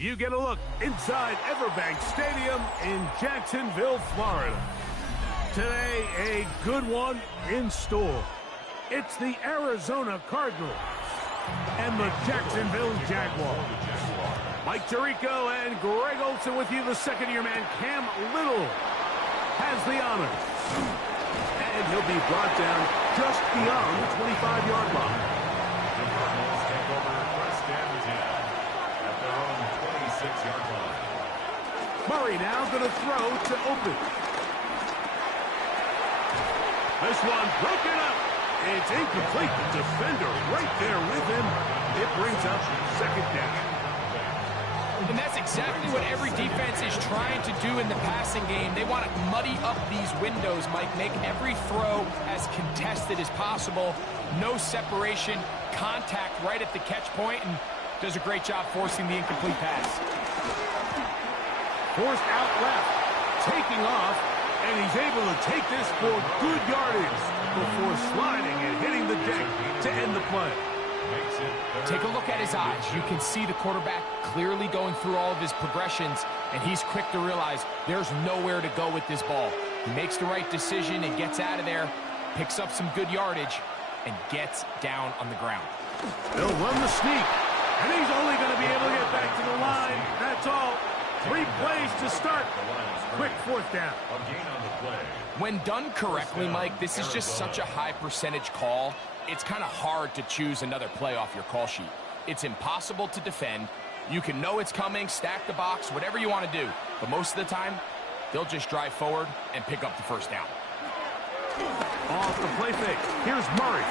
You get a look inside Everbank Stadium in Jacksonville, Florida. Today, a good one in store. It's the Arizona Cardinals and the Jacksonville Jaguars. Mike Tirico and Greg Olson with you. The second-year man, Cam Little, has the honors. And he'll be brought down just beyond the 25-yard line. The Cardinals take over first and 10 at their own 26-yard line. Murray now going to throw to open. This one broken up. It's incomplete. The defender right there with him. It brings up second down. And that's exactly what every defense is trying to do in the passing game. They want to muddy up these windows, Mike, make every throw as contested as possible. No separation, contact right at the catch point, and does a great job forcing the incomplete pass. Forced out left, taking off, and he's able to take this for good yardage before sliding and hitting the deck to end the play. Take a look at his eyes. You can see the quarterback clearly going through all of his progressions, and he's quick to realize there's nowhere to go with this ball. He makes the right decision and gets out of there, picks up some good yardage, and gets down on the ground. They'll run the sneak, and he's only going to be able to get back to the line. That's all. 3 plays to start. Quick fourth down. When done correctly, Mike, this is just such a high percentage call. It's kind of hard to choose another play off your call sheet. It's impossible to defend. You can know it's coming, stack the box, whatever you want to do. But most of the time, they'll just drive forward and pick up the first down. Off the play fake. Here's Murray.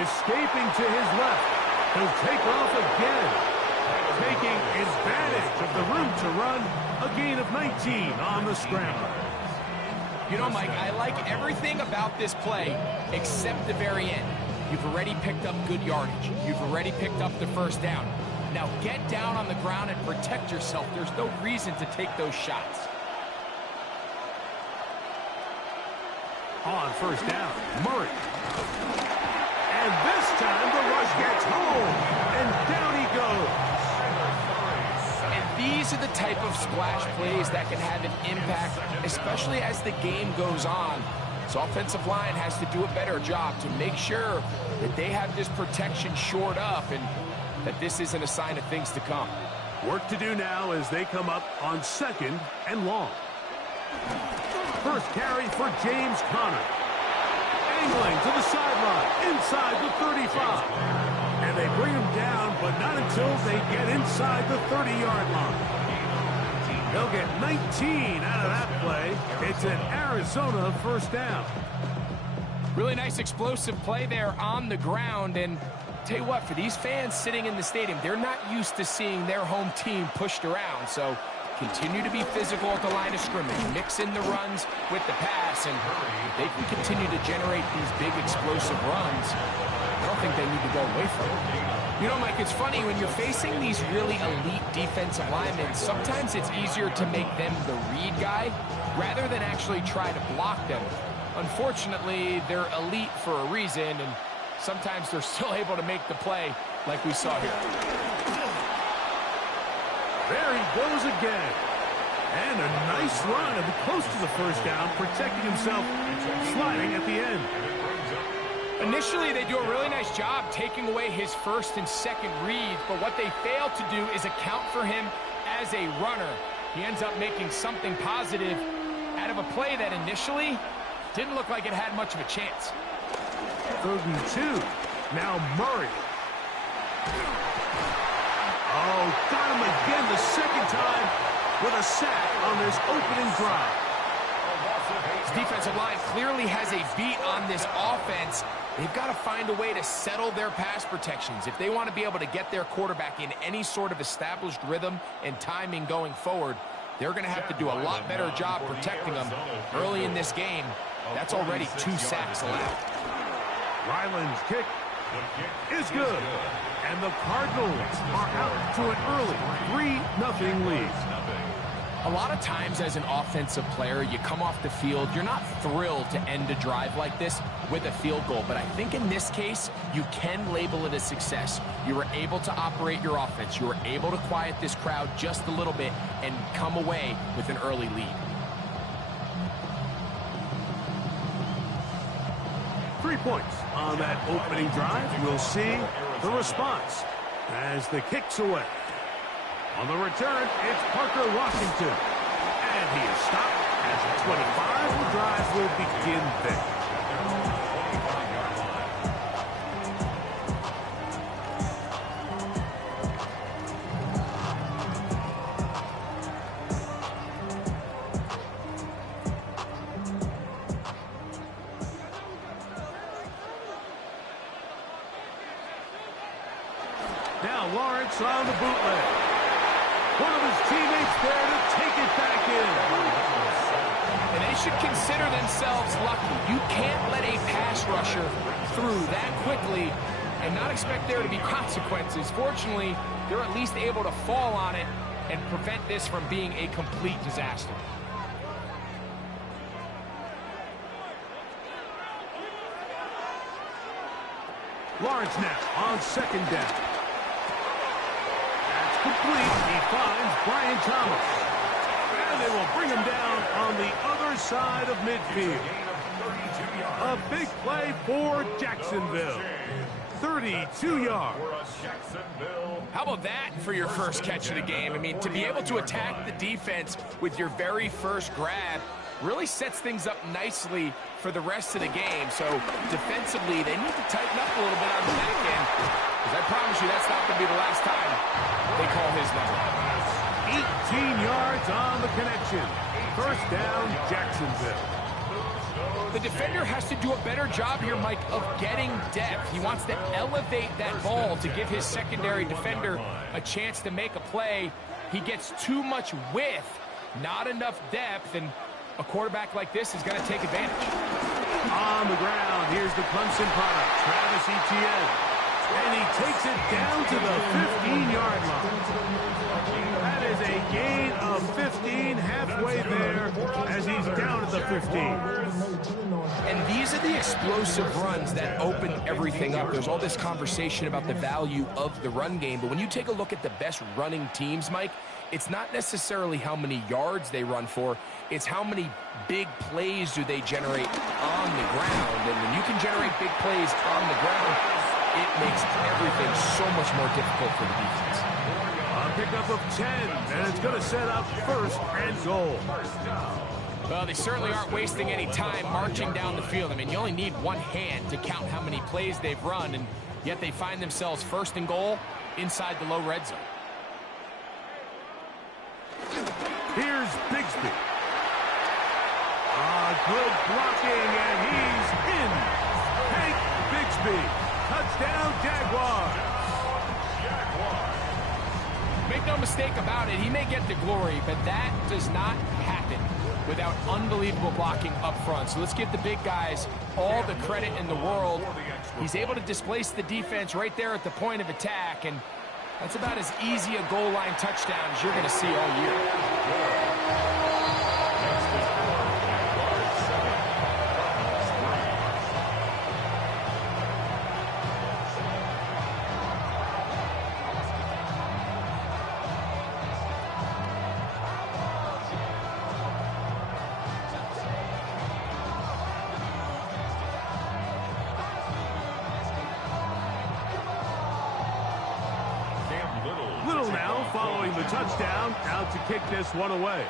Escaping to his left. He'll take off again. Taking advantage of the room to run. A gain of 19 on the scramble. You know, Mike, I like everything about this play except the very end. You've already picked up good yardage. You've already picked up the first down. Now get down on the ground and protect yourself. There's no reason to take those shots. On first down, Murray. And this time the rush gets home. And down he goes. These are the type of splash plays that can have an impact, especially as the game goes on. So offensive line has to do a better job to make sure that they have this protection shored up and that this isn't a sign of things to come. Work to do now as they come up on second and long. First carry for James Conner. Angling to the sideline, inside the 35. And they bring him down, but not until they get inside the 30-yard line. They'll get 19 out of that play. It's an Arizona first down. Really nice explosive play there on the ground. And tell you what, for these fans sitting in the stadium, they're not used to seeing their home team pushed around. So continue to be physical at the line of scrimmage. Mix in the runs with the pass, and they can continue to generate these big explosive runs. I don't think they need to go away from it. You know, Mike, it's funny, when you're facing these really elite defensive linemen, sometimes it's easier to make them the read guy rather than actually try to block them. Unfortunately, they're elite for a reason, and sometimes they're still able to make the play like we saw here. There he goes again. And a nice run and close to the first down, protecting himself, sliding at the end. Initially, they do a really nice job taking away his first and second reads, but what they fail to do is account for him as a runner. He ends up making something positive out of a play that initially didn't look like it had much of a chance. 3rd and 2. Now Murray. Oh, got him again the second time with a sack on this opening drive. This defensive line clearly has a beat on this offense. They've got to find a way to settle their pass protections. If they want to be able to get their quarterback in any sort of established rhythm and timing going forward, they're going to have to do a lot better job protecting them early in this game. That's already 2 sacks allowed. Ryland's kick is good. And the Cardinals are out to an early 3-0 lead. A lot of times as an offensive player, you come off the field, you're not thrilled to end a drive like this with a field goal. But I think in this case, you can label it a success. You were able to operate your offense. You were able to quiet this crowd just a little bit and come away with an early lead. 3 points on that opening drive. We'll see the response as the kick's away. On the return, it's Parker Washington. And he is stopped at the 25. The drive will begin there. Now Lawrence on the bootleg. One of his teammates there to take it back in. And they should consider themselves lucky. You can't let a pass rusher through that quickly and not expect there to be consequences. Fortunately, they're at least able to fall on it and prevent this from being a complete disaster. Lawrence now on second down. Complete. He finds Brian Thomas. And they will bring him down on the other side of midfield. A big play for Jacksonville. 32 yards. How about that for your first catch of the game? I mean, to be able to attack the defense with your very first grab really sets things up nicely for the rest of the game. So defensively, they need to tighten up a little bit on the back end. Because I promise you, that's not going to be the last time they call his number. 18 yards on the connection. First down, Jacksonville. The defender has to do a better job here, Mike, of getting depth. He wants to elevate that ball to give his secondary defender a chance to make a play. He gets too much width, not enough depth, and a quarterback like this is going to take advantage. On the ground, here's the Clemson product, Travis Etienne. And he takes it down to the 15-yard line. That is a gain of 15, halfway there as he's down at the 15. And these are the explosive runs that open everything up. There's all this conversation about the value of the run game, but when you take a look at the best running teams, Mike, it's not necessarily how many yards they run for, it's how many big plays do they generate on the ground. And when you can generate big plays on the ground, it makes everything so much more difficult for the defense. A pickup of 10, and it's going to set up first and goal. Well, they certainly aren't wasting any time marching down the field. I mean, you only need one hand to count how many plays they've run, and yet they find themselves first and goal inside the low red zone. Here's Bigsby. Good blocking, and he's in. Hank Bigsby. Touchdown, Jaguars. Make no mistake about it, he may get the glory, but that does not happen without unbelievable blocking up front. So let's give the big guys all the credit in the world. He's able to displace the defense right there at the point of attack, and that's about as easy a goal line touchdown as you're going to see all year. Little now following the touchdown, out to kick this one away.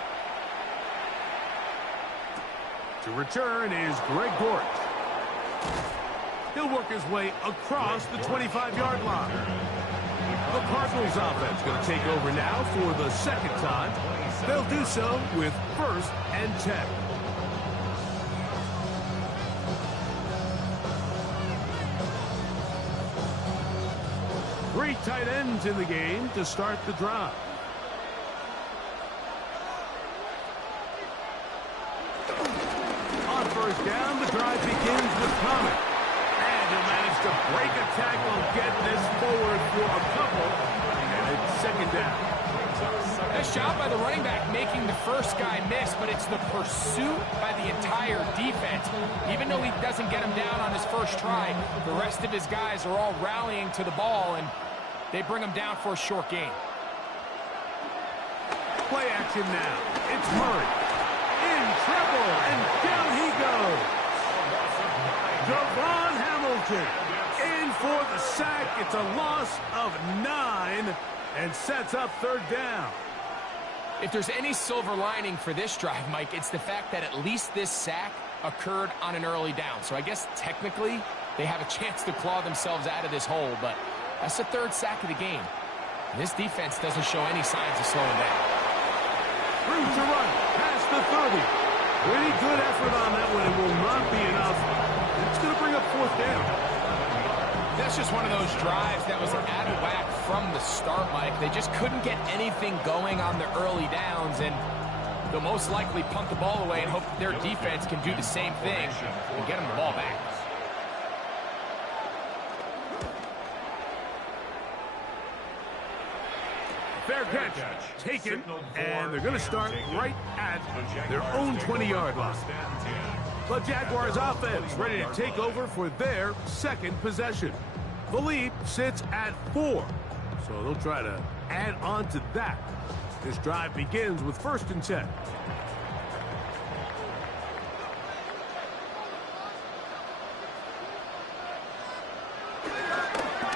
To return is Greg Dortch. He'll work his way across the 25-yard line. The Cardinals offense going to take over now for the second time. They'll do so with 1st and 10. Three tight ends in the game to start the drive. On first down, the drive begins with Thomas. And he'll manage to break a tackle, get this forward for a couple. And it's second down. Nice job by the running back making the first guy miss, but it's the pursuit by the entire defense. Even though he doesn't get him down on his first try, the rest of his guys are all rallying to the ball, and they bring him down for a short gain. Play action now. It's Murray. In trouble, and down he goes. Devon Hamilton in for the sack. It's a loss of 9 and sets up third down. If there's any silver lining for this drive, Mike, it's the fact that at least this sack occurred on an early down. So I guess technically they have a chance to claw themselves out of this hole, but that's the third sack of the game. And this defense doesn't show any signs of slowing down. Room to run past the 30. Pretty good effort on that one. It will not be enough. It's going to bring up fourth down. That's just one of those drives that was out of whack from the start, Mike. They just couldn't get anything going on the early downs, and they'll most likely punt the ball away and hope that their defense can do the same thing and get them the ball back. Fair catch taken, and they're going to start right at their own 20-yard line. The Jaguars offense ready to take over for their second possession. The lead sits at 4, so they'll try to add on to that. This drive begins with 1st and 10.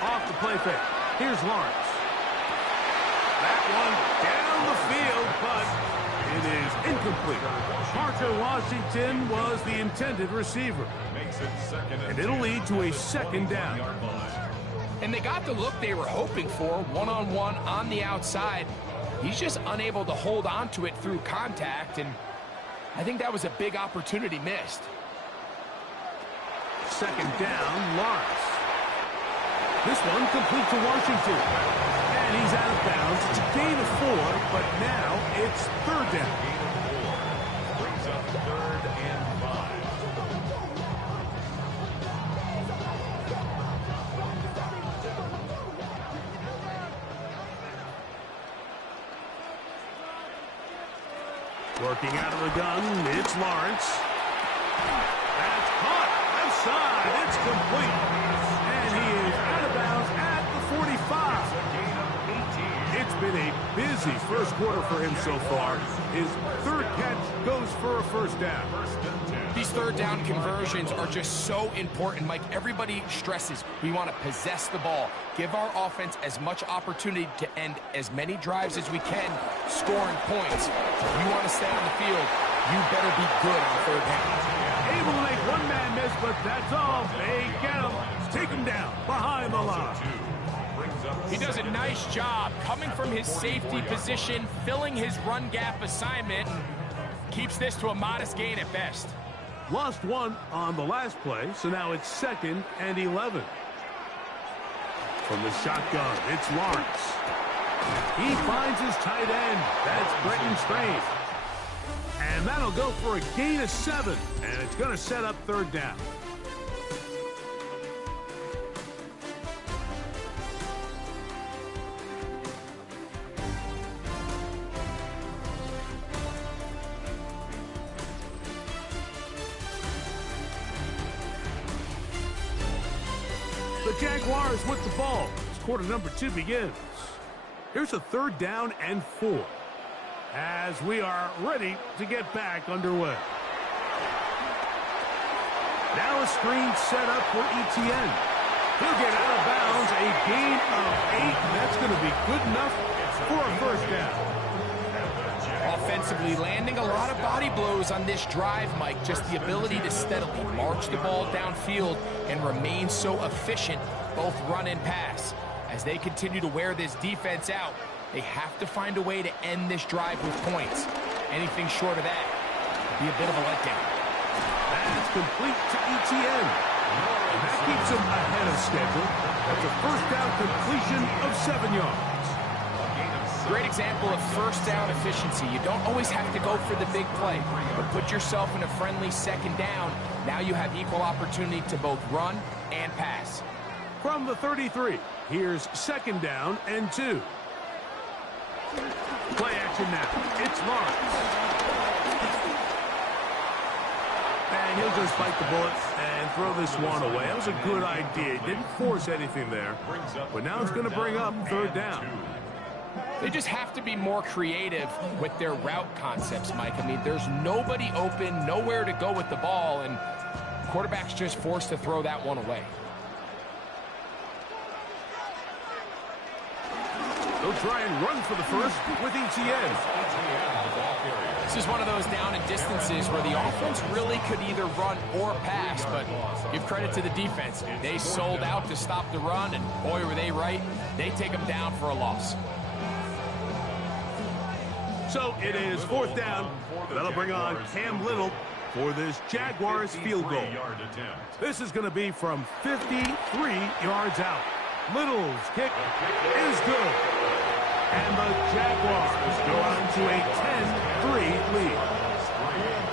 Off the play fake. Here's Lawrence. That one down the field, but it is incomplete. Parker Washington was the intended receiver. And it'll lead to a second down. And they got the look they were hoping for, one-on-one on the outside. He's just unable to hold on to it through contact, and I think that was a big opportunity missed. Second down, Lawrence. This one complete to Washington. And he's out of bounds. It's a gain of 4, but now it's third down. Brings up 3rd and 5. Working out of the gun, it's Lawrence. That's caught. Left side. It's complete. And he is out of bounds at the 45. It's been a busy first quarter for him so far. His third catch goes for a first down. These third down conversions are just so important, Mike. Everybody stresses we want to possess the ball, give our offense as much opportunity to end as many drives as we can, scoring points. If you want to stay on the field, you better be good on third down. Able to make one man miss, but that's all. They get him. Take him down behind the line. He does a nice job coming from his safety position, filling his run gap assignment, and keeps this to a modest gain at best. Lost one on the last play, so now it's 2nd and 11. From the shotgun, it's Lawrence. He finds his tight end. That's Brenton Strain. And that'll go for a gain of 7, and it's going to set up third down. The Jaguars with the ball as quarter number 2 begins. Here's a 3rd down and 4 as we are ready to get back underway. Now a screen set up for Etienne. He'll get out of bounds, a gain of 8. That's going to be good enough for a first down. Offensively, landing a lot of body blows on this drive, Mike. Just the ability to steadily march the ball downfield and remain so efficient, both run and pass. As they continue to wear this defense out, they have to find a way to end this drive with points. Anything short of that would be a bit of a letdown. That's complete to Etienne. And that keeps him ahead of schedule. That's a first down completion of 7 yards. Great example of first down efficiency. You don't always have to go for the big play, but put yourself in a friendly second down. Now you have equal opportunity to both run and pass. From the 33, here's 2nd down and 2. Play action now. It's Lawrence. And he'll just bite the bullet and throw this one away. That was a good idea. He didn't force anything there. But now it's going to bring up third down. They just have to be more creative with their route concepts, Mike. I mean, there's nobody open, nowhere to go with the ball, and quarterback's just forced to throw that one away. They'll try and run for the first with ETN. This is one of those down and distances where the offense really could either run or pass, but give credit to the defense. They sold out to stop the run, and boy, were they right. They take them down for a loss. So it is fourth down. That'll bring on Cam Little for this Jaguars field goal. This is going to be from 53 yards out. Little's kick is good. And the Jaguars go on to a 10-3 lead.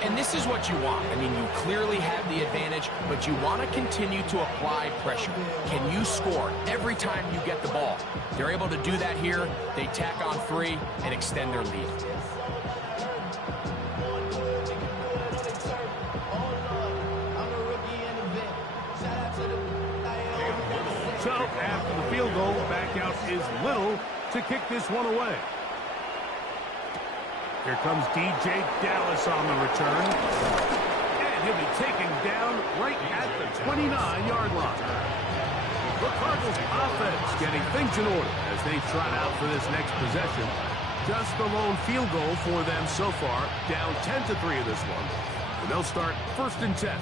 And this is what you want. I mean, you clearly have the advantage, but you want to continue to apply pressure. Can you score every time you get the ball? They're able to do that here. They tack on 3 and extend their lead. So after the field goal, back out is Little to kick this one away. Here comes DJ Dallas on the return. And he'll be taken down right at the 29-yard line. The Cardinals offense getting things in order as they trot out for this next possession. Just the lone field goal for them so far, down 10-3 in this one. And they'll start 1st and 10.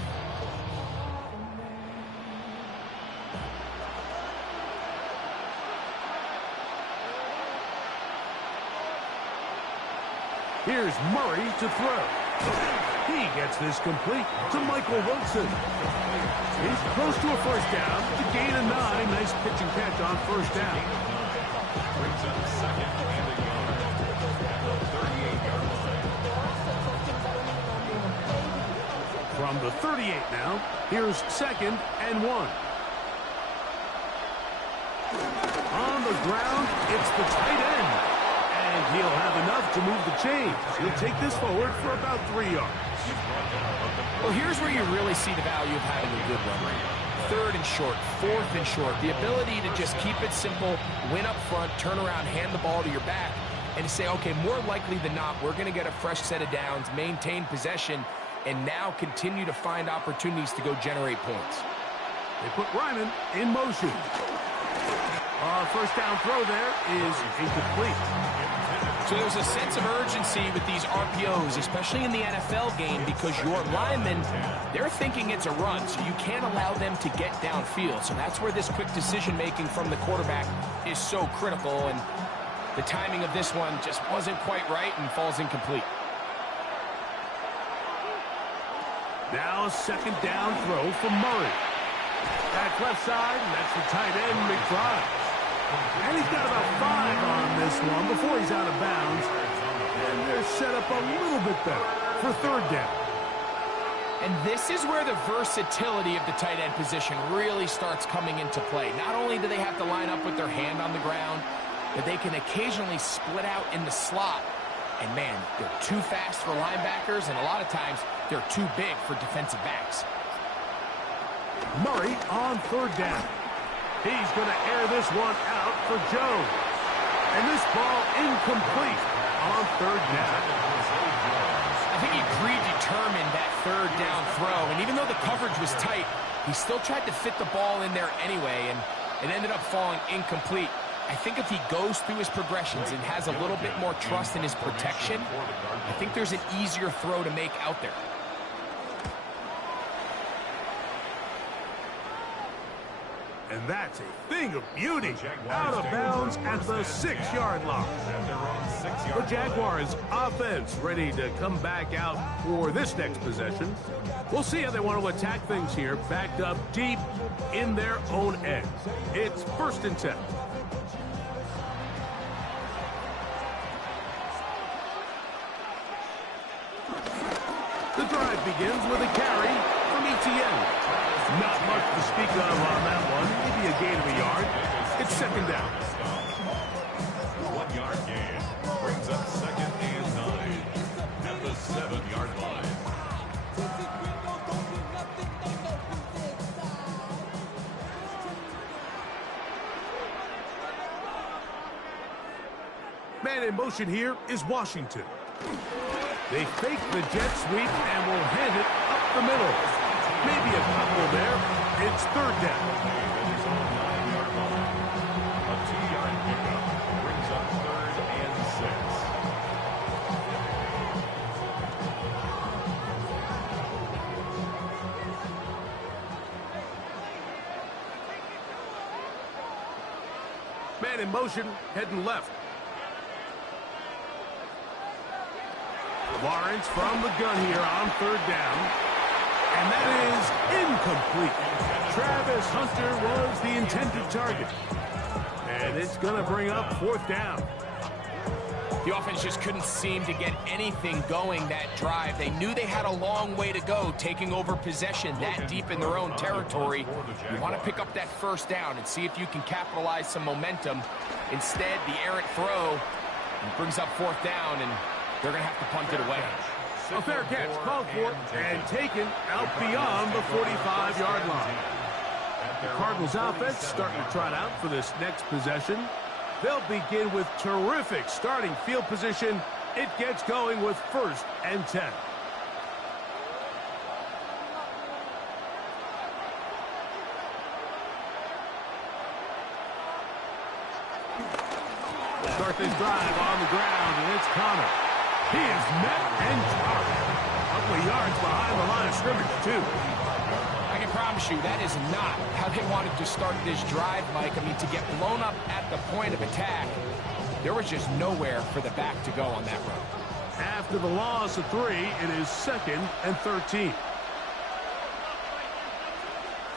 Here's Murray to throw. He gets this complete to Michael Wilson. He's close to a first down to gain a 9. Nice pitch and catch on first down. Brings up second and a yard. At the 38-yard line. From the 38 now, here's 2nd and 1. On the ground, it's the tight end. And he'll have enough to move the chains. He'll take this forward for about 3 yards. Well, here's where you really see the value of having a good run right now. 3rd and short, 4th and short. The ability to just keep it simple, win up front, turn around, hand the ball to your back, and to say, okay, more likely than not, we're going to get a fresh set of downs, maintain possession, and now continue to find opportunities to go generate points. They put Ryman in motion. First down throw there is incomplete. So there's a sense of urgency with these RPOs, especially in the NFL game, because your linemen, they're thinking it's a run, so you can't allow them to get downfield. So that's where this quick decision-making from the quarterback is so critical, and the timing of this one just wasn't quite right and falls incomplete. Now a 2nd down throw from Murray. Back left side, and that's the tight end, McBride. And he's got about 5 on this one before he's out of bounds. And they're set up a little bit better for 3rd down. And this is where the versatility of the tight end position really starts coming into play. Not only do they have to line up with their hand on the ground, but they can occasionally split out in the slot. And man, they're too fast for linebackers, and a lot of times they're too big for defensive backs. Murray on 3rd down. He's going to air this one out for Jones. And this ball incomplete on 3rd down. I think he predetermined that 3rd down throw. And even though the coverage was tight, he still tried to fit the ball in there anyway. And it ended up falling incomplete. I think if he goes through his progressions and has a little bit more trust in his protection, I think there's an easier throw to make out there. And that's a thing of beauty. Out of bounds at the 6-yard line. The Jaguars offense ready to come back out for this next possession. We'll see how they want to attack things here. Backed up deep in their own end. It's 1st and 10. The drive begins with a carry from ETN. Not much to speak of on that one. Maybe a gain of a yard. It's 2nd down. 1-yard gain. Man in motion here is Washington. They fake the jet sweep and will hand it up the middle. Maybe a couple there. It's third down. A 2-yard pickup brings up 3rd and 6. Man in motion, heading left. Lawrence from the gun here on third down. And that is incomplete. Travis Hunter was the intended target. And it's going to bring up fourth down. The offense just couldn't seem to get anything going that drive. They knew they had a long way to go, taking over possession that deep in their own territory. You want to pick up that first down and see if you can capitalize some momentum. Instead, the errant throw brings up fourth down, and they're going to have to punt it away. A fair catch called for and taken out beyond the 45-yard line. The Cardinals offense starting to trot out for this next possession. They'll begin with terrific starting field position. It gets going with 1st and 10. Start this drive on the ground, and it's Connor. He is met and charged. A couple of yards behind the line of scrimmage, too. I can promise you that is not how they wanted to start this drive, Mike. I mean, to get blown up at the point of attack, there was just nowhere for the back to go on that run. After the loss of 3, it is 2nd and 13.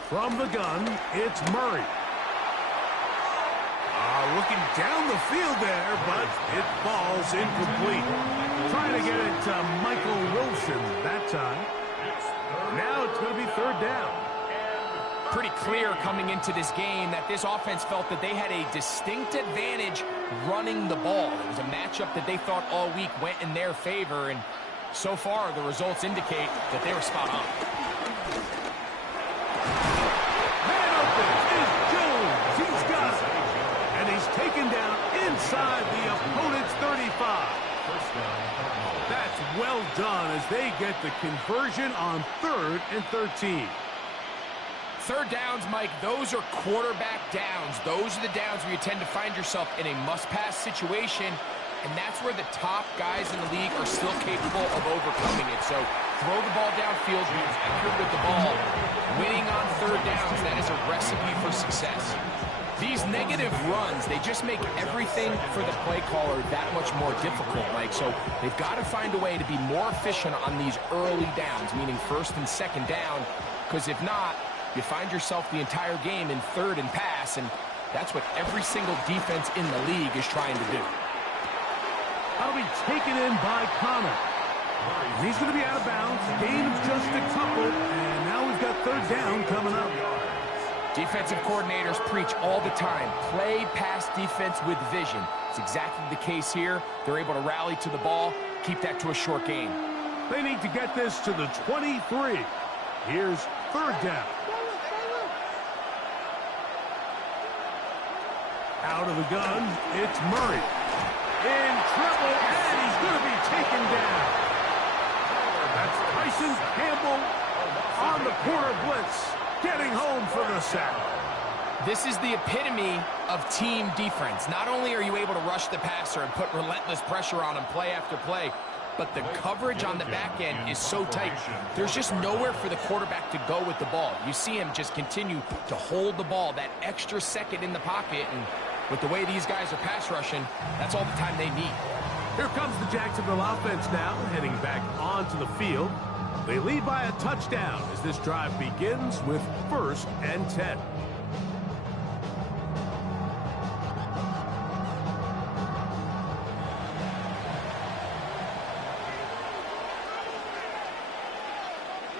From the gun, it's Murray. Looking down the field there, but it falls incomplete. Trying to get it to Michael Wilson that time. Now it's going to be 3rd down. Pretty clear coming into this game that this offense felt that they had a distinct advantage running the ball. It was a matchup that they thought all week went in their favor, and so far the results indicate that they were spot on. Man open is Jones. He's got it. And he's taken down inside the opponent's 35. That's well done as they get the conversion on 3rd and 13. Third downs, Mike, those are quarterback downs. Those are the downs where you tend to find yourself in a must-pass situation, and that's where the top guys in the league are still capable of overcoming it. So throw the ball downfield, be accurate with the ball. Winning on third downs, that is a recipe for success. These negative runs, they just make everything for the play caller that much more difficult, Mike. So they've got to find a way to be more efficient on these early downs, meaning 1st and 2nd down, because if not, you find yourself the entire game in 3rd and pass, and that's what every single defense in the league is trying to do. That'll be taken in by Connor. And he's going to be out of bounds. Gain of just a couple, and now we've got 3rd down coming up. Defensive coordinators preach all the time, play pass defense with vision. It's exactly the case here. They're able to rally to the ball, keep that to a short game. They need to get this to the 23. Here's 3rd down. Out of the gun, it's Murray. In trouble, and he's going to be taken down. That's Tyson Campbell on the corner blitz, getting home for the sack. This is the epitome of team defense. Not only are you able to rush the passer and put relentless pressure on him play after play, but the coverage on the back end is so tight. There's just nowhere for the quarterback to go with the ball. You see him just continue to hold the ball, that extra second in the pocket, and with the way these guys are pass rushing, that's all the time they need. Here comes the Jacksonville offense now, heading back onto the field. They lead by a touchdown as this drive begins with 1st and 10.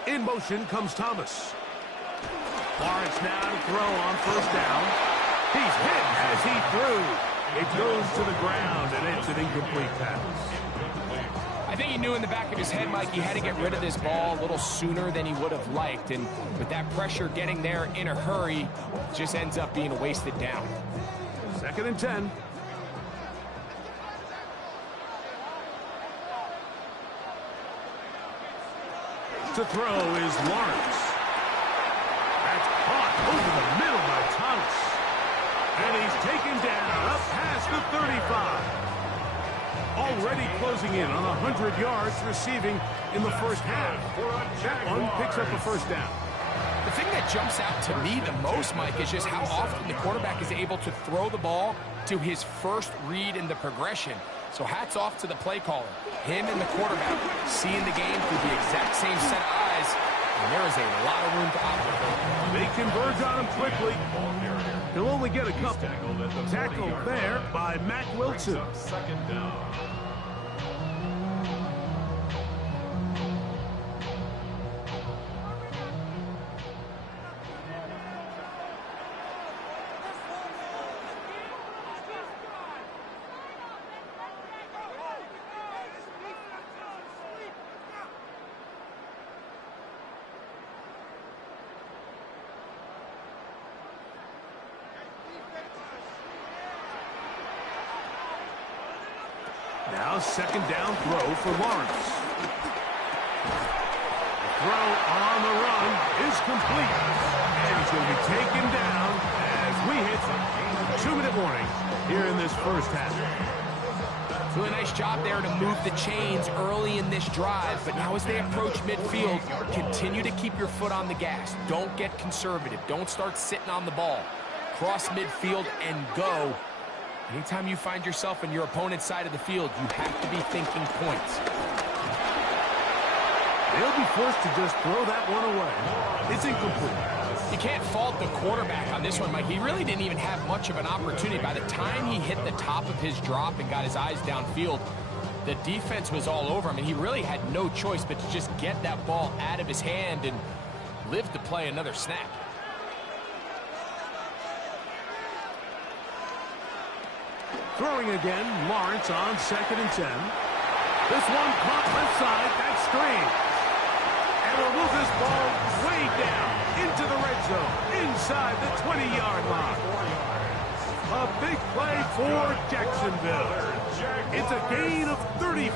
In motion comes Thomas. Lawrence now to throw on 1st down. He's hit as he threw. It goes to the ground, and it's an incomplete pass. I think he knew in the back of his head, Mike, he had to get rid of this ball a little sooner than he would have liked. And with that pressure getting there in a hurry, just ends up being a wasted down. 2nd and 10. To throw is Lawrence. That's caught over the middle by Thomas. And he's taken down up past the 35. Already closing in on 100 yards receiving in the first half. That one picks up a first down. The thing that jumps out to me the most, Mike, is just how often the quarterback is able to throw the ball to his first read in the progression. So hats off to the play caller. Him and the quarterback seeing the game through the exact same set of eyes, and there is a lot of room to operate. They converge on him quickly. He'll only get a couple. Tackled there by Matt Wilson. Second down. Now second down throw for Lawrence. Throw on the run is complete. And he's going to be taken down as we hit a 2-minute warning here in this first half. Really nice job there to move the chains early in this drive, but now as they approach midfield, continue to keep your foot on the gas. Don't get conservative. Don't start sitting on the ball. Cross midfield and go. Anytime you find yourself on your opponent's side of the field, you have to be thinking points. They'll be forced to just throw that one away. It's incomplete. You can't fault the quarterback on this one, Mike. He really didn't even have much of an opportunity. By the time he hit the top of his drop and got his eyes downfield, the defense was all over him, and he really had no choice but to just get that ball out of his hand and live to play another snap. Throwing again, Lawrence on 2nd and 10. This one caught left side, that's screen. And will move this ball way down into the red zone, inside the 20-yard line. A big play for Jacksonville. It's a gain of 34.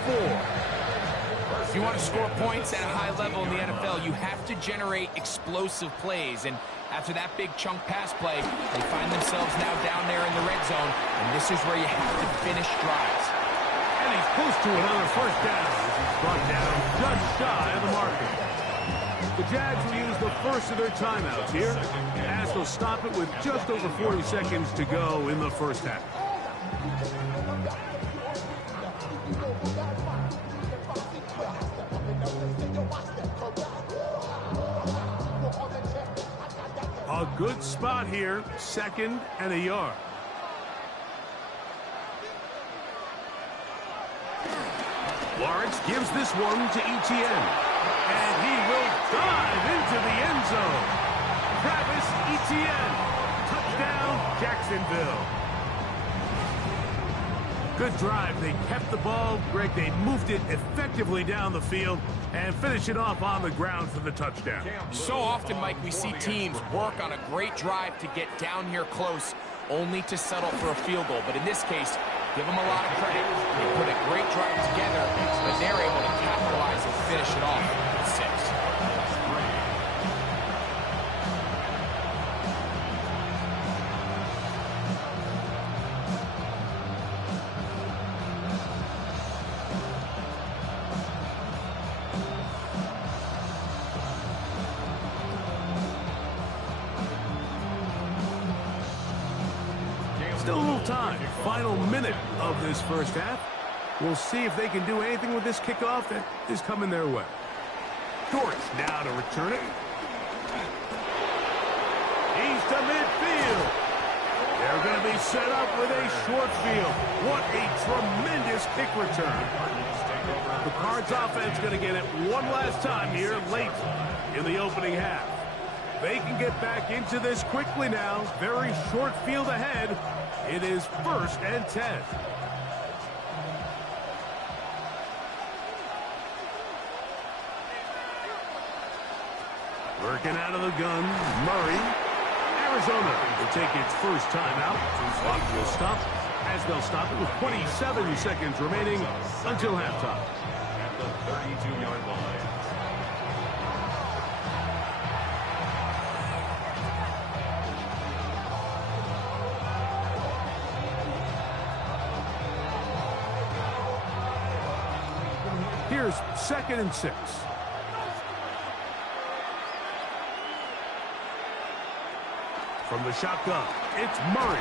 If you want to score points at a high level in the NFL, you have to generate explosive plays. And after that big chunk pass play, they find themselves now down there in the red zone, and this is where you have to finish drives. And he's close to another first down as he's brought down just shy of the marker. The Jags will use the first of their timeouts here, as they'll stop it with just over 40 seconds to go in the first half. A good spot here, 2nd and a yard. Lawrence gives this one to Etienne. And he will dive into the end zone. Travis Etienne. Touchdown, Jacksonville. Good drive. They kept the ball. Greg, they moved it effectively down the field and finish it off on the ground for the touchdown. So often, Mike, we see teams work on a great drive to get down here close, only to settle for a field goal. But in this case, give them a lot of credit. They put a great drive together, but they're able to capitalize and finish it off with 6. Still a little time. Final minute of this first half. We'll see if they can do anything with this kickoff that is coming their way. Dortch now to return it. He's to midfield. They're going to be set up with a short field. What a tremendous kick return. The Cards offense going to get it one last time here late in the opening half. They can get back into this quickly now. Very short field ahead. It is 1st and 10. Working out of the gun, Murray. Arizona will take its first timeout. Clock will stop as they'll stop it with 27 seconds remaining until halftime. At the 32-yard line. Here's 2nd and 6. From the shotgun, it's Murray.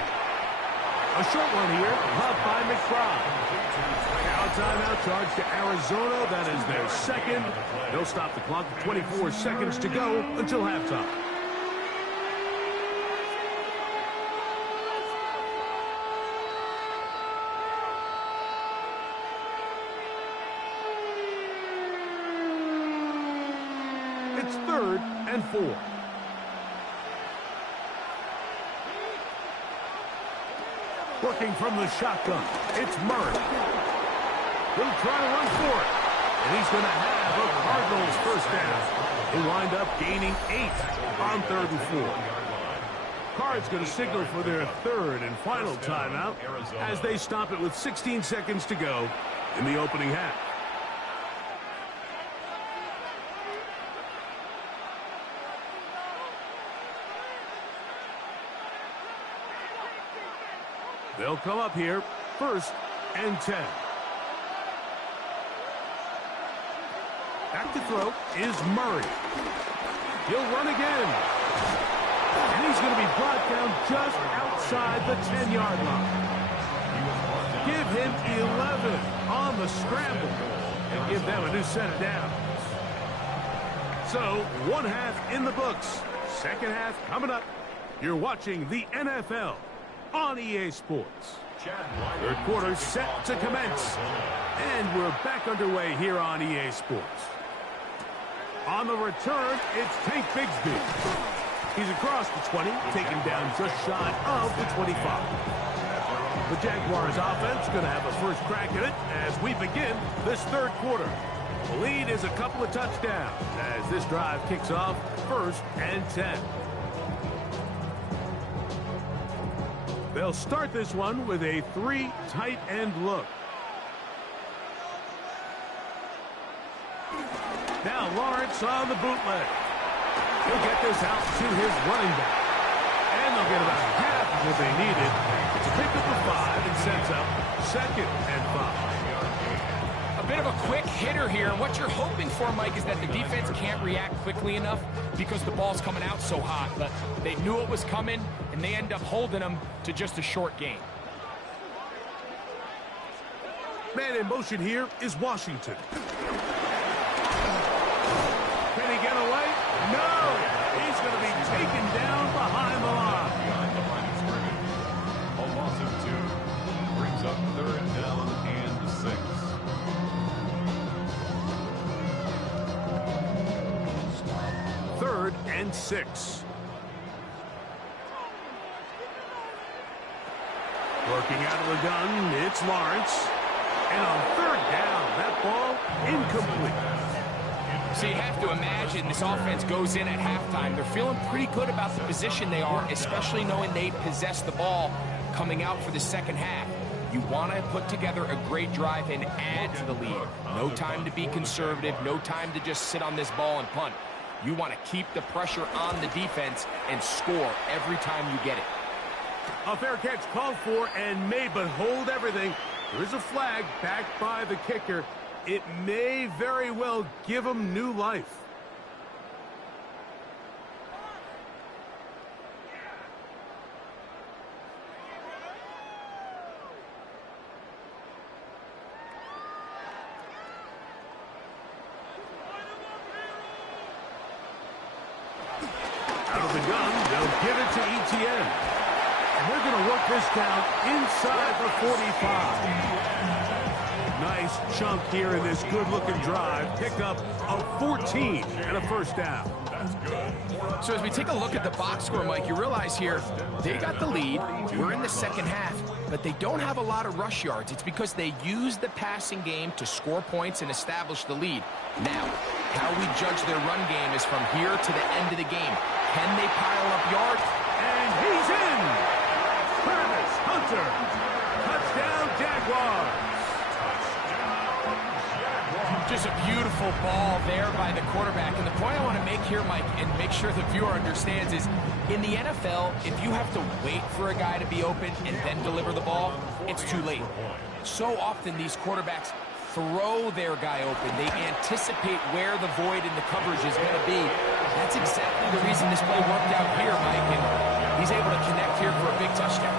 A short one here, left by McBride. Now timeout charge to Arizona. That is their 2nd. They'll stop the clock with 24 seconds to go until halftime. It's 3rd and 4. Working from the shotgun, it's Murray. He'll try to run for it. And he's going to have a Cardinals first down. They wind up gaining 8 on 3rd and 4. Cards going to signal for their 3rd and final timeout as they stop it with 16 seconds to go in the opening half. They'll come up here, 1st and 10. Back to throw is Murray. He'll run again. And he's going to be brought down just outside the 10-yard line. Give him 11 on the scramble and give them a new set of downs. So, 1 half in the books. 2nd half coming up. You're watching the NFL on EA Sports. 3rd quarter set to commence. And we're back underway here on EA Sports. On the return, it's Tank Bigsby. He's across the 20, taken down just shy of the 25. The Jaguars offense going to have a first crack at it as we begin this 3rd quarter. The lead is a couple of touchdowns as this drive kicks off 1st and 10. They'll start this one with a 3 tight end look. Now Lawrence on the bootleg. He'll get this out to his running back. And they'll get about half of what they needed to pick up the 5 and sets up 2nd and 5. A bit of a quick hitter here. What you're hoping for, Mike, is that the defense can't react quickly enough because the ball's coming out so hot. But they knew it was coming, and they end up holding them to just a short gain. Man in motion here is Washington. Can he get away? No! He's going to be taken down behind the line. Behind the line of scrimmage. A loss of 2 brings up 3rd down and 6. Third and 6. Working out of the gun, it's Lawrence. And on 3rd down, that ball incomplete. So you have to imagine this offense goes in at halftime. They're feeling pretty good about the position they are, especially knowing they possess the ball coming out for the 2nd half. You want to put together a great drive and add to the lead. No time to be conservative, no time to just sit on this ball and punt. You want to keep the pressure on the defense and score every time you get it. A fair catch called for and made, but hold everything. There is a flag backed by the kicker. It may very well give him new life. Out of the gun, they'll give it to Etienne. And they're going to work this down inside the 45. Nice chunk here in this good-looking drive. Pick up a 14 and a first down. That's good. So as we take a look at the box score, Mike, you realize here they got the lead. We're in the 2nd half, but they don't have a lot of rush yards. It's because they use the passing game to score points and establish the lead. Now, how we judge their run game is from here to the end of the game. Can they pile up yards? And he's in! Travis Hunter! Touchdown, Jaguars! Just a beautiful ball there by the quarterback. And the point I want to make here, Mike, and make sure the viewer understands is, in the NFL, if you have to wait for a guy to be open and then deliver the ball, it's too late. So often these quarterbacks throw their guy open. They anticipate where the void in the coverage is going to be. That's exactly the reason this play worked out here, Mike, and he's able to connect here for a big touchdown.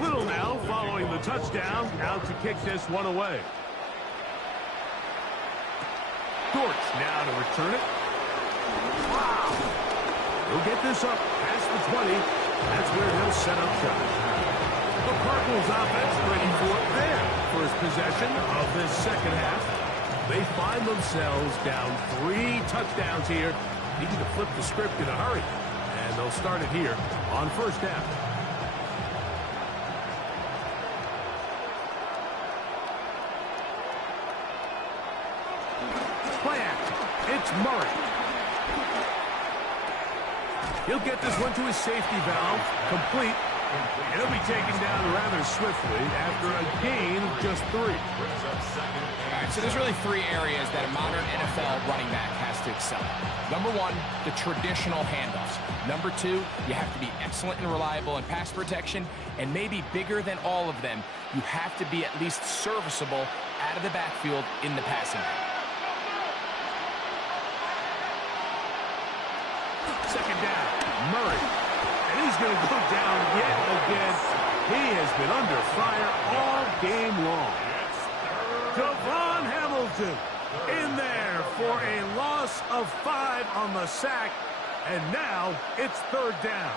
Little now following the touchdown, out to kick this one away. Dortch now to return it. Wow! He'll get this up past the 20. That's where he'll set up shop. The Cardinals offense ready for it there. First possession of this second half. They find themselves down 3 touchdowns here. Need to flip the script in a hurry. And they'll start it here on first down. Play action. It's Murray. He'll get this one to his safety valve, complete. And he'll be taken down rather swiftly after a gain of just 3. All right, so there's really 3 areas that a modern NFL running back has to excel. Number 1, the traditional handoffs. Number 2, you have to be excellent and reliable in pass protection. And maybe bigger than all of them, you have to be at least serviceable out of the backfield in the passing game. Second down, Murray. And he's going to go down yet again. He has been under fire all game long. Devon Hamilton in there for a loss of 5 on the sack. And now it's third down.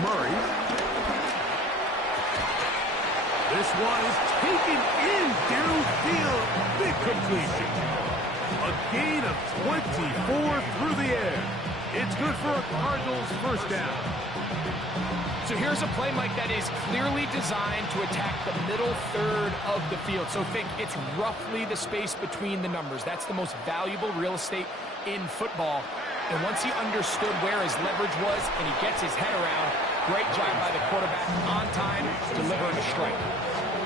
Murray. This one is taken in downfield. Big completion. A gain of 24 through the air. It's good for a Cardinals first down. So here's a play, Mike, that is clearly designed to attack the middle third of the field. So think it's roughly the space between the numbers. That's the most valuable real estate in football. And once he understood where his leverage was and he gets his head around, great job by the quarterback on time, delivering a strike.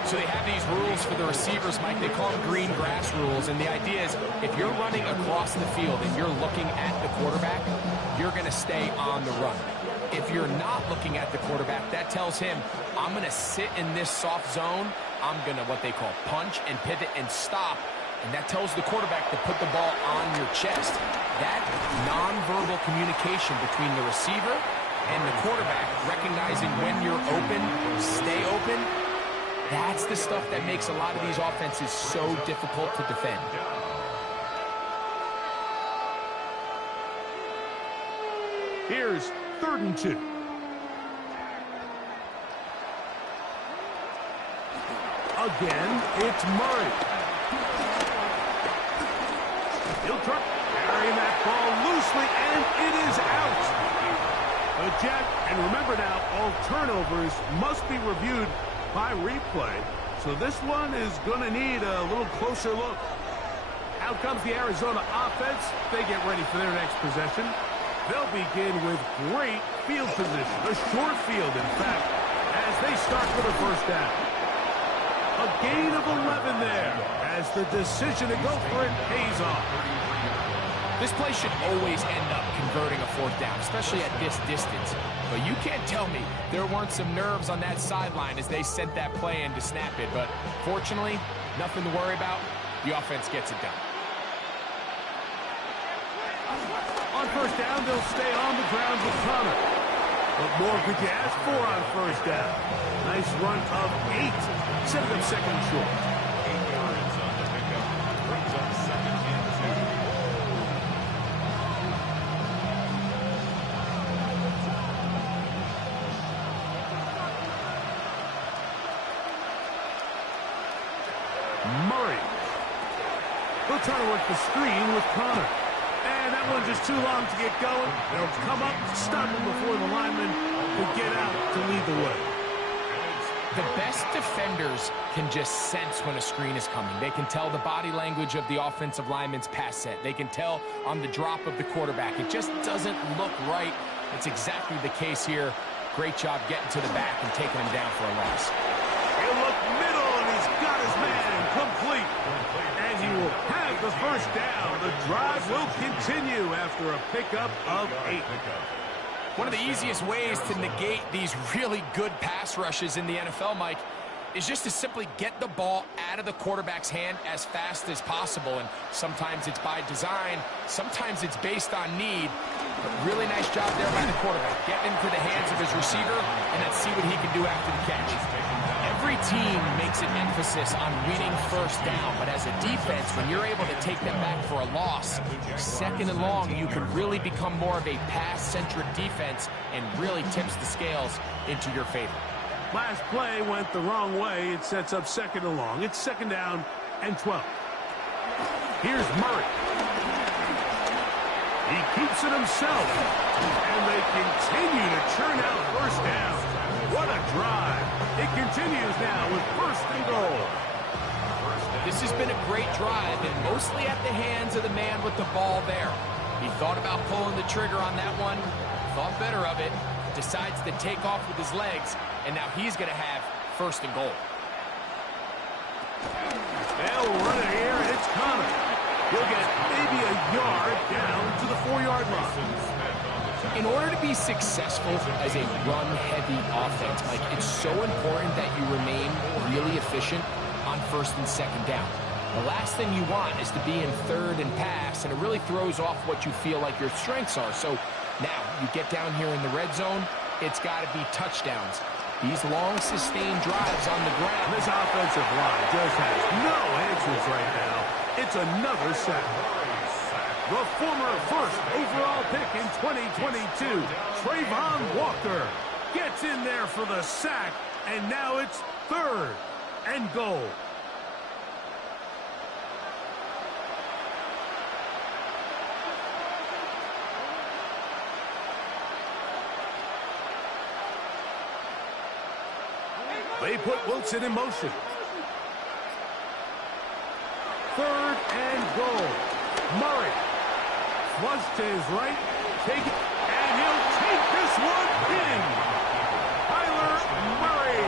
So they have these rules for the receivers, Mike. They call them green grass rules. And the idea is if you're running across the field and you're looking at the quarterback, you're going to stay on the run. If you're not looking at the quarterback, that tells him, I'm going to sit in this soft zone. I'm going to what they call punch and pivot and stop. And that tells the quarterback to put the ball on your chest. That nonverbal communication between the receiver and the quarterback, recognizing when you're open, stay open, that's the stuff that makes a lot of these offenses so difficult to defend. Here's 3rd and 2. Again, it's Murray. He'll try carrying that ball loosely, and it is out. And remember now, all turnovers must be reviewed by replay. So this one is going to need a little closer look. Out comes the Arizona offense. They get ready for their next possession. They'll begin with great field position. A short field, in fact, as they start for the first down. A gain of 11 there as the decision to go for it pays off. This play should always end up converting a 4th down, especially at this distance. But you can't tell me there weren't some nerves on that sideline as they sent that play in to snap it. But fortunately, nothing to worry about. The offense gets it done. On first down, they'll stay on the ground with Connor. What more could you ask for on first down? Nice run of 8. Setting up second and short. 8 yards on the pickup. Brings up 2nd and 2. Murray. They'll try to work the screen with Connor. And that one's just too long to get going. They'll come up, stop him before the lineman will get out to lead the way. The best defenders can just sense when a screen is coming. They can tell the body language of the offensive lineman's pass set. They can tell on the drop of the quarterback. It just doesn't look right. It's exactly the case here. Great job getting to the back and taking him down for a loss. He'll look middle, and he's got his man complete. And he will have the first down. The drive will continue after a pickup of 8. One of the easiest ways to negate these really good pass rushes in the NFL, Mike, is just to simply get the ball out of the quarterback's hand as fast as possible. And sometimes it's by design, sometimes it's based on need. But really nice job there by the quarterback. Get into the hands of his receiver, and let's see what he can do after the catch. Every team makes an emphasis on winning first down, but as a defense, when you're able to take them back for a loss, second and long, you can really become more of a pass-centric defense and really tips the scales into your favor. Last play went the wrong way. It sets up second and long. It's second down and 12. Here's Murray. He keeps it himself, and they continue to churn out first down. What a drive. It continues now with first and goal. This has been a great drive, and mostly at the hands of the man with the ball there. He thought about pulling the trigger on that one, thought better of it, decides to take off with his legs, and now he's going to have first and goal. They'll run it here, and it's Connor. He'll get maybe a yard down to the 4-yard line. In order to be successful as a run-heavy offense, Mike, it's so important that you remain really efficient on first and second down. The last thing you want is to be in third and pass, and it really throws off what you feel like your strengths are. So now you get down here in the red zone, it's got to be touchdowns. These long, sustained drives on the ground. This offensive line just has no answers right now. It's another sack. The former first overall pick in 2022, Trayvon Walker, gets in there for the sack, and now it's third and goal. They put Wilson in motion. Third and goal. Murray. Flush to his right. Take it. And he'll take this one in. Kyler Murray.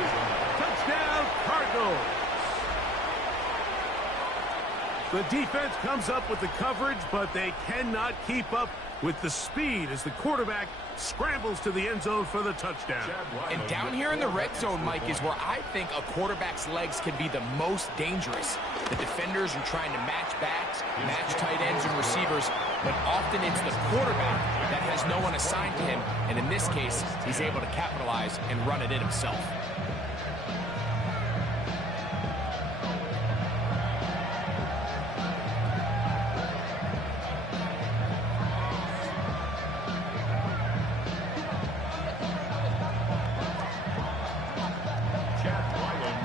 Touchdown, Cardinals. The defense comes up with the coverage, but they cannot keep up with the speed as the quarterback scrambles to the end zone for the touchdown. And down here in the red zone, Mike, is where I think a quarterback's legs can be the most dangerous. The defenders are trying to match backs, match tight ends and receivers, but often it's the quarterback that has no one assigned to him, and in this case, he's able to capitalize and run it in himself.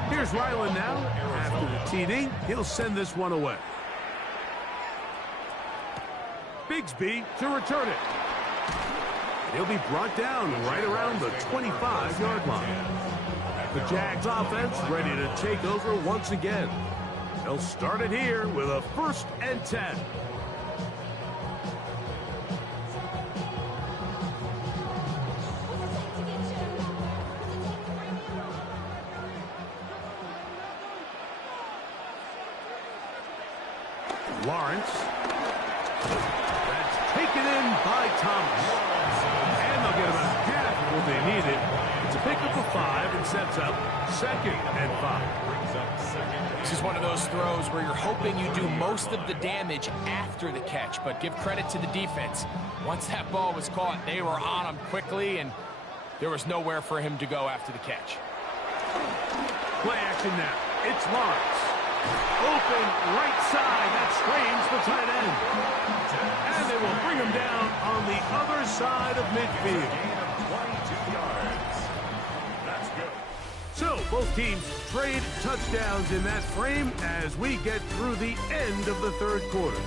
Here's Ryland now. After the TD, he'll send this one away. Bigsby to return it. He'll be brought down right around the 25-yard line. The Jags offense ready to take over once again. They'll start it here with a 1st and 10. Lawrence. That's taken in by Thomas. And they'll get about half of what they needed. It's a pickup of 5 and sets up 2nd and 5. This is one of those throws where you're hoping you do most of the damage after the catch, but give credit to the defense. Once that ball was caught, they were on him quickly, and there was nowhere for him to go after the catch. Play action now. It's Lawrence. Open right side. That strains the tight end. And they will bring him down on the other side of midfield. So both teams trade touchdowns in that frame as we get through the end of the third quarter.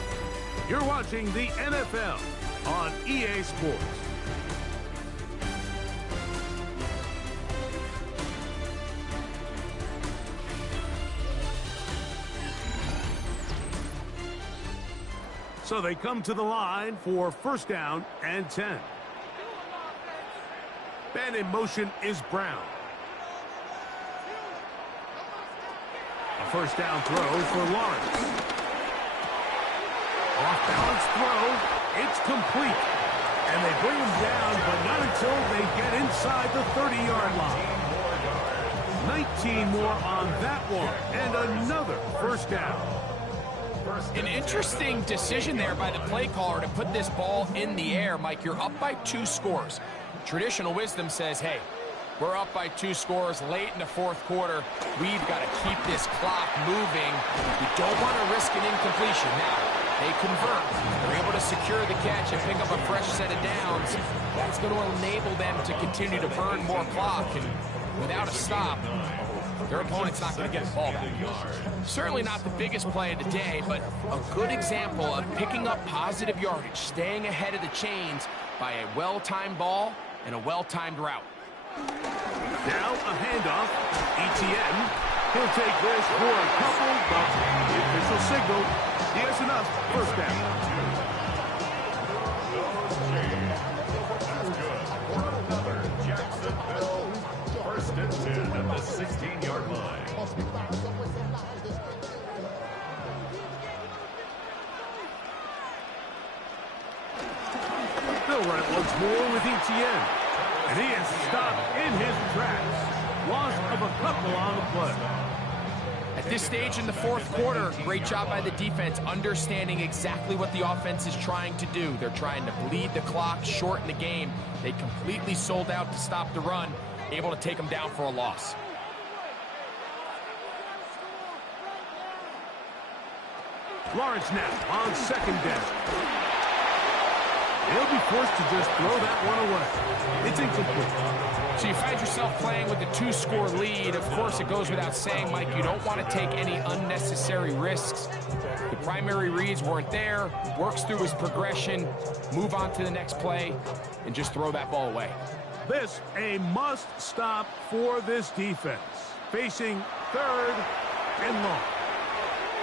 You're watching the NFL on EA Sports. So they come to the line for first down and 10. And in motion is Brown. A first down throw for Lawrence. Off-balance throw. It's complete. And they bring him down, but not until they get inside the 30-yard line. 19 more on that one, and another first down. An interesting decision there by the play caller to put this ball in the air. Mike, you're up by 2 scores. Traditional wisdom says, hey, we're up by 2 scores late in the fourth quarter. We've got to keep this clock moving. We don't want to risk an incompletion. Now, they convert. They're able to secure the catch and pick up a fresh set of downs. That's going to enable them to continue to burn more clock. And without a stop, their opponent's not going to get the ball back. Certainly not the biggest play of the day, but a good example of picking up positive yardage, staying ahead of the chains by a well-timed ball and a well-timed route. Now a handoff. Etienne. He'll take this for a couple, but the official signal, he has enough. First down. Jacksonville, first and 10 at the 16-yard line. They'll run it once more with Etienne. And he is stopped in his tracks. Loss of a couple on the play. At this stage in the fourth quarter, great job by the defense, understanding exactly what the offense is trying to do. They're trying to bleed the clock, shorten the game. They completely sold out to stop the run, able to take them down for a loss. Lawrence now on second down. He'll be forced to just throw that one away. It's incomplete. So you find yourself playing with a 2-score lead. Of course, it goes without saying, Mike, you don't want to take any unnecessary risks. The primary reads weren't there. Works through his progression, move on to the next play, and just throw that ball away. This a must stop for this defense. Facing third and long.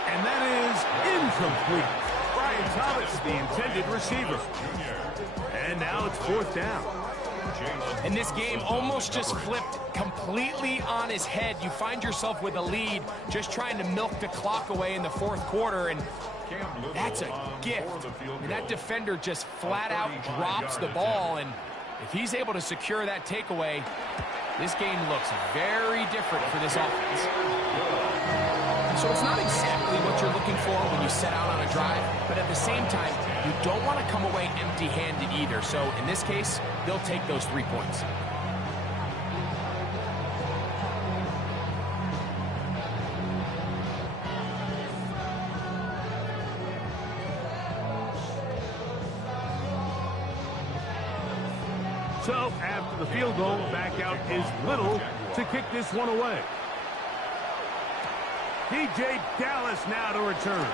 And that is incomplete. Brian Thomas, the intended receiver. And now it's fourth down. And this game almost just flipped completely on his head. You find yourself with a lead, just trying to milk the clock away in the fourth quarter, and that's a gift. And that defender just flat out drops the ball, and if he's able to secure that takeaway, this game looks very different for this offense. So it's not exactly what you're looking for when you set out on a drive, but at the same time, you don't want to come away empty-handed either. So in this case, they'll take those 3 points. So after the field goal, back out is Little to kick this one away. DJ Dallas now to return.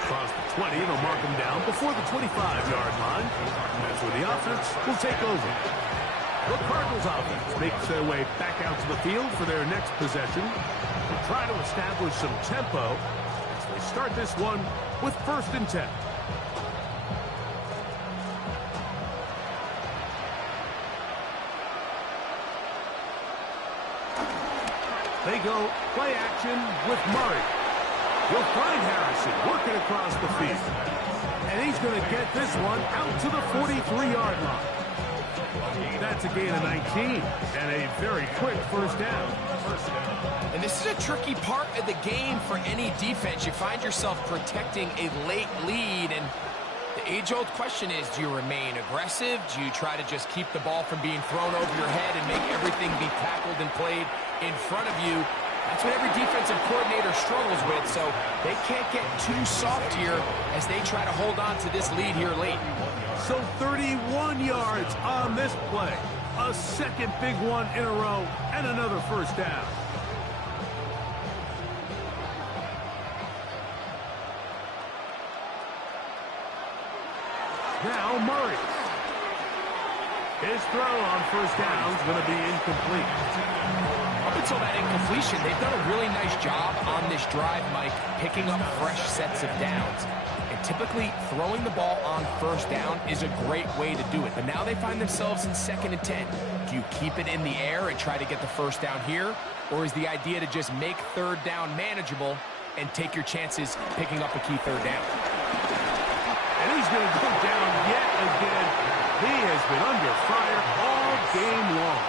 Across the 20, they'll mark him down before the 25-yard line. That's where the offense will take over. The Cardinals offense makes their way back out to the field for their next possession. They'll try to establish some tempo as they start this one with first and 10. They go play action with Murray. He'll find Harrison working across the field. And he's going to get this one out to the 43-yard line. That's a gain of 19 and a very quick first down. And this is a tricky part of the game for any defense. You find yourself protecting a late lead, and the age-old question is, do you remain aggressive? Do you try to just keep the ball from being thrown over your head and make everything be tackled and played in front of you? That's what every defensive coordinator struggles with, so they can't get too soft here as they try to hold on to this lead here late. So 31 yards on this play. A second big one in a row and another first down. Now Murray. His throw on first down is going to be incomplete. Up until reversal, that incompletion, they've done a really nice job on this drive, Mike, picking up fresh sets of downs. And typically, throwing the ball on first down is a great way to do it. But now they find themselves in 2nd and 10. Do you keep it in the air and try to get the first down here? Or is the idea to just make 3rd down manageable and take your chances picking up a key 3rd down? And he's going to go down yet again. He has been under fire all game long.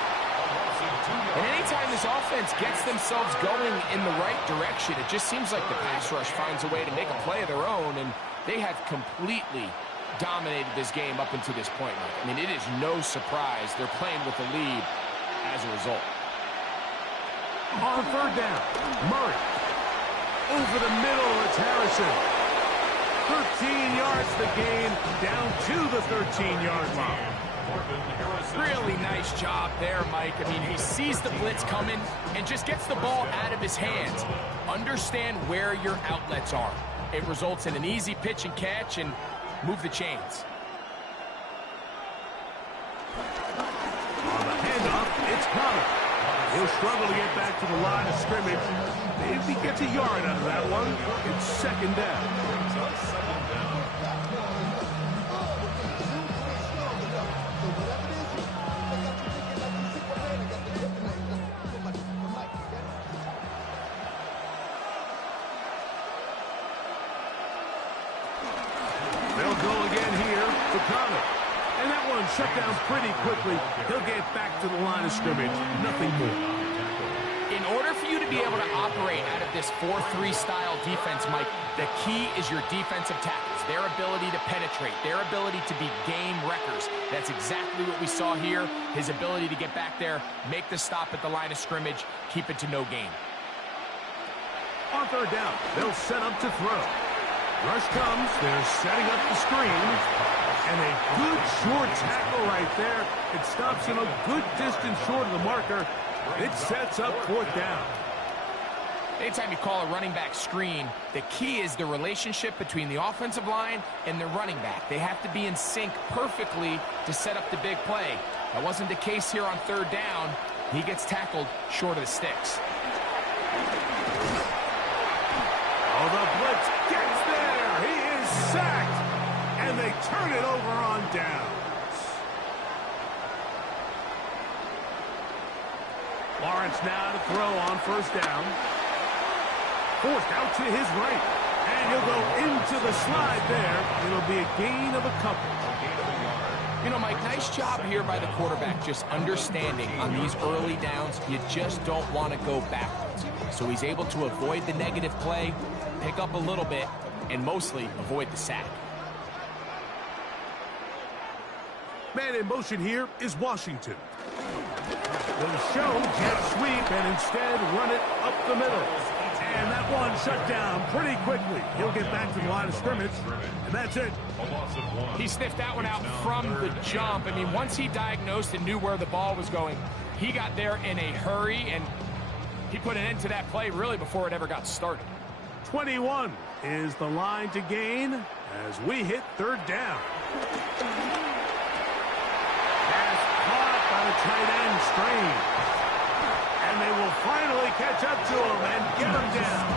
And anytime this offense gets themselves going in the right direction, it just seems like the pass rush finds a way to make a play of their own, and they have completely dominated this game up until this point, Mike. I mean, it is no surprise they're playing with the lead as a result. On 3rd down, Murray. Over the middle, it's Harrison. 13 yards the gain, down to the 13-yard line. Really nice job there, Mike. I mean, he sees the blitz coming and just gets the ball out of his hands. Understand where your outlets are. It results in an easy pitch and catch and move the chains. On the handoff, it's Connor. He'll struggle to get back to the line of scrimmage. If he gets a yard out of that one, it's 2nd down. They'll go again here to Connor. And that one shut down pretty quickly. He'll get back to the line of scrimmage. Nothing more. In order for you to be able to operate out of this 4-3 style defense, Mike, the key is your defensive tackles, their ability to penetrate, their ability to be game wreckers. That's exactly what we saw here. His ability to get back there, make the stop at the line of scrimmage, keep it to no gain. On 3rd down, they'll set up to throw. Rush comes, they're setting up the screen, and a good short tackle right there. It stops him a good distance short of the marker. It sets up 4th down. Anytime you call a running back screen, the key is the relationship between the offensive line and the running back. They have to be in sync perfectly to set up the big play. That wasn't the case here on 3rd down. He gets tackled short of the sticks. Oh, the blitz gets there. He is sacked, and they turn it over on downs. Lawrence now to throw on 1st down. Forced out to his right, and he'll go into the slide there. It'll be a gain of a couple. You know, Mike, nice job here by the quarterback, just understanding on these early downs, you just don't want to go backwards. So he's able to avoid the negative play, pick up a little bit, and mostly avoid the sack. Man in motion here is Washington. They'll show jet sweep and instead run it up the middle. And that one shut down pretty quickly. He'll get back to the line of scrimmage, and that's it. He sniffed that one out from the jump. I mean, once he diagnosed and knew where the ball was going, he got there in a hurry, and he put an end to that play really before it ever got started. 21 is the line to gain as we hit 3rd down. Pass caught by the tight end Strange. And they will finally catch up to him and get him down.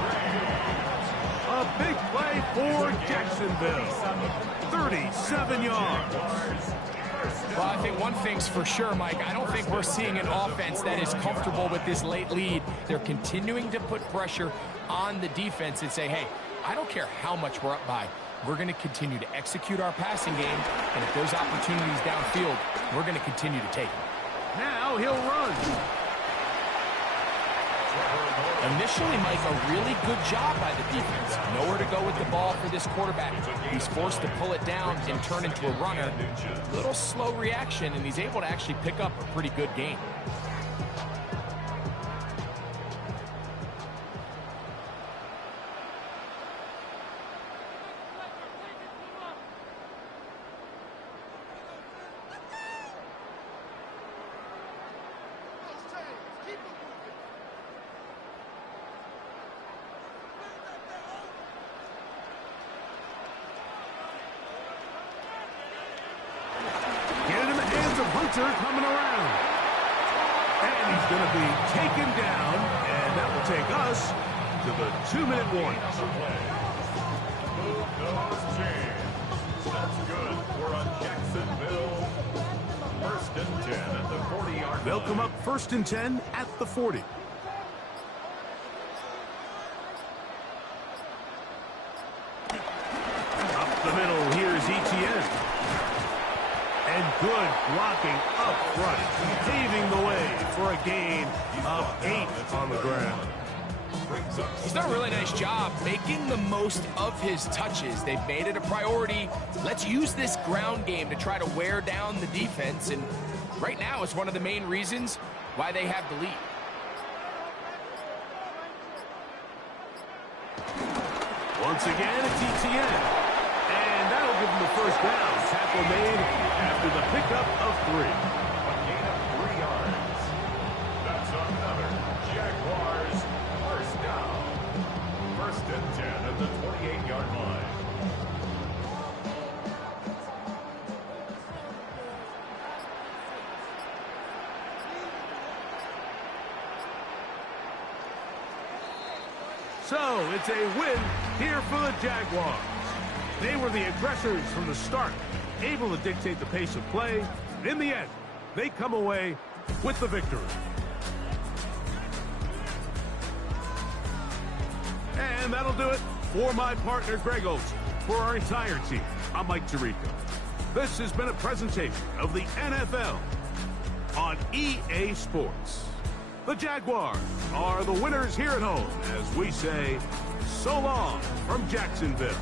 A big play for Jacksonville. 37 yards. Well, I think one thing's for sure, Mike. I don't think we're seeing an offense that is comfortable with this late lead. They're continuing to put pressure on the defense and say, hey, I don't care how much we're up by. We're going to continue to execute our passing game, and if there's opportunities downfield, we're going to continue to take them. Now he'll run. Initially, Mike, a really good job by the defense. Nowhere to go with the ball for this quarterback. He's forced to pull it down and turn into a runner. Little slow reaction, and he's able to actually pick up a pretty good gain. Coming around. And he's going to be taken down, and that will take us to the 2-minute warning. Move those chains. That's good for a Jacksonville. 1st and 10 at the 40-yard line. They'll come up 1st and 10 at the 40. Up the middle, here's Etienne. And good blocking up front, paving the way for a gain of 8 on the ground. He's done a really nice job making the most of his touches. They've made it a priority. Let's use this ground game to try to wear down the defense, and right now it's one of the main reasons why they have the lead. Once again, it's Etienne. And that'll give him the 1st down. Tackle made after the pickup of 3. A gain of 3 yards. That's another Jaguars 1st down. 1st and 10 at the 28-yard line. So, it's a win here for the Jaguars. They were the aggressors from the start, able to dictate the pace of play. In the end, they come away with the victory. And that'll do it for my partner, Greg Olson. For our entire team, I'm Mike Tirico. This has been a presentation of the NFL on EA Sports. The Jaguars are the winners here at home as we say so long from Jacksonville.